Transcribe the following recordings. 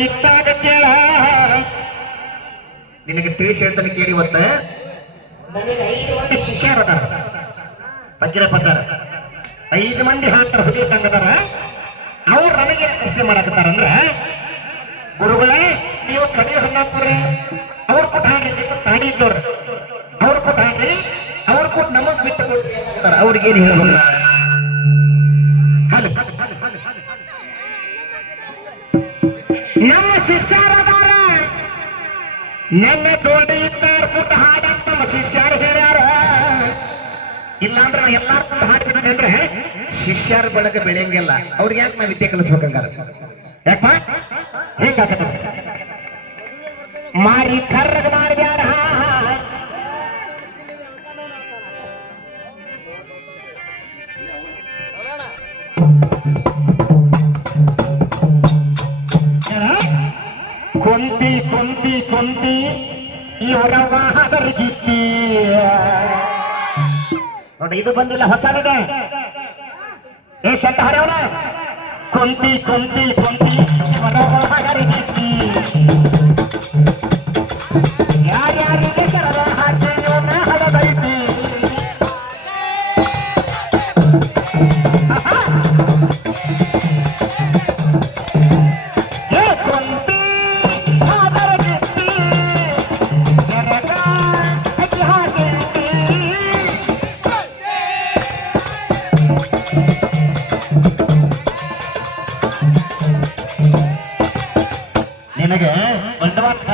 ಕೇಳ ನಿನಗೆ ತಿಳಿಸಿ ಹೇಳ್ತಾನೆ ಕೇಳಿ ಇವತ್ತ? ಶಿಷ್ಯರು ಬಜ್ರ ಪದ್ದಾರ ಐದು ಮಂದಿ ಹೇಳ್ತಾರ ಹುಡುಗಿ ತಂಗದಾರ. ಅವ್ರು ನನಗೆ ಪ್ರಶ್ನೆ ಮಾಡಕತ್ತಾರ ಅಂದ್ರ ಗುರುಗಳೇ ನೀವು ಕಡೆ ಹಣ್ಣಾಕ್ತಾರ ಅವ್ರ ಕೊಟ್ಟ ಹಾಗೆ ತಾಡಿ ಇದ್ದವ್ರು ಅವ್ರ ಕೊಟ್ಟ ಹಾಗೆ ಅವ್ರ ಕೊಟ್ಟು ನಮಗ್ ಬಿಟ್ಟು ಕೊಟ್ಟು ಅವ್ರಿಗೆ ಏನ್ ಹೇಳ್ಬೇಕು? ನನ್ನ ದೊಡ್ಡ ಇದ್ದಾರ, ಪುಟ್ಟ ಹಾಡಂತ ಶಿಷ್ಯರು ಹೇಳ್ಯಾರ. ಇಲ್ಲಾಂದ್ರೆ ಎಲ್ಲಾರು ಪುಟ್ಟ ಅಂದ್ರೆ ಶಿಷ್ಯರ ಬಳಗ ಬೆಳೆಯಂಗಿಲ್ಲ. ಅವ್ರಿಗೆ ಯಾಕೆ ನಾ ವಿದ್ಯೆ ಕಲಿಸ್ಬೇಕಂಗಾರ? ಯಾಕಪ್ಪ? ಹಿಂಗಾಗತ್ತ. ಮಾರಿ ಕರ್ರಗ ಕುಂತಿ ಕುಂತಿ ಇವರ ವಾಹದರ್ಗಿತ್ತಿ ನೋಡಿ, ಇದು ಬಂದಿಲ್ಲ, ಹೊಸದಿದೆ. ಏ ಶಂತ ಹರವಣ ಕುಂತಿ ಕುಂತಿ ಕುಂತಿ ಇವರ ವಾಹದರ್ಗಿತ್ತಿ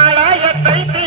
ಬಾಳ ಎತ್ತೈತಿ